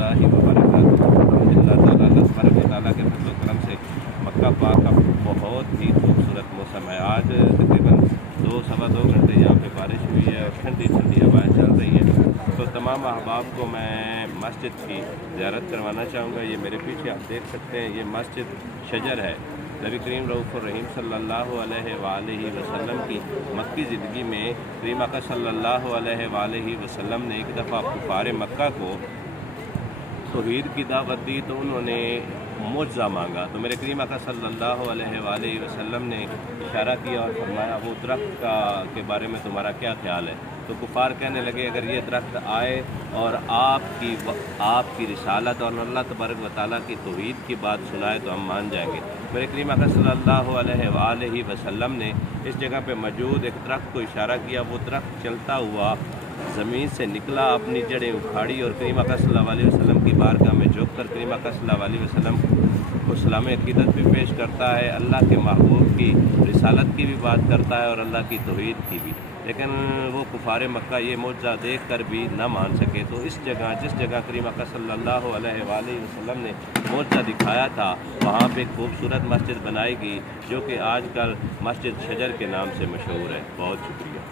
रहमतुल्लाहि व बरकातुहू। अल्हम्दुलिल्लाह ताला अल्लाह सुब्हानहू व तआला के फज़ल व करम से मक्का पाक का बहुत ही खूबसूरत मौसम है। आज तकरीबन 2-2.25 घंटे यहाँ पे बारिश हुई है और ठंडी ठंडी हवाएँ चल रही हैं। तो तमाम अहबाब को मैं मस्जिद की ज़ियारत करवाना चाहूँगा। ये मेरे पीछे आप देख सकते हैं, ये मस्जिद शजर है। नबी करीम रऊफ़ुर रहीम सल्लल्लाहु अलैहि वसल्लम की मक्की ज़िंदगी में करीम आका सल्लल्लाहु अलैहि वसल्लम ने एक दफ़ा कुफ़ार मक्का को तौहीद की दावत दी तो उन्होंने मुआवज़ा मांगा। तो मेरे करीम आका सल्लल्लाहु अलैहि वसल्लम ने इशारा किया और फरमाया वो दरख्त के बारे में तुम्हारा क्या ख्याल है। तो कुफ़ार कहने लगे अगर ये दरख्त आए और आपकी रिसालत और अल्लाह तबारक व तआला की तौहीद की बात सुनाए तो हम मान जाएंगे। मेरे करीम आका सल्लल्लाहु अलैहि वसल्लम ने इस जगह पे मौजूद एक दरख्त को इशारा किया। वो दरख्त चलता हुआ ज़मीन से निकला, अपनी जड़ें उखाड़ी और करीम आका सल्लल्लाहु अलैहि वसल्लम की बारगाह में झुक कर करीम आका सल्लल्लाहु अलैहि वसल्लम को सलाम अक़ीदत भी पेश करता है, अल्लाह के महबूब की रिसालत की भी बात करता है और अल्लाह की तौहीद की भी। लेकिन वो कुफ़ार मक्का ये मौजज़ा देख कर भी न मान सके। तो इस जगह जिस जगह करीम आका सल्लल्लाहु अलैहि वसल्लम ने मौजज़ा दिखाया था वहाँ पे खूबसूरत मस्जिद बनाई गई जो कि आजकल मस्जिद शजर के नाम से मशहूर है। बहुत शुक्रिया।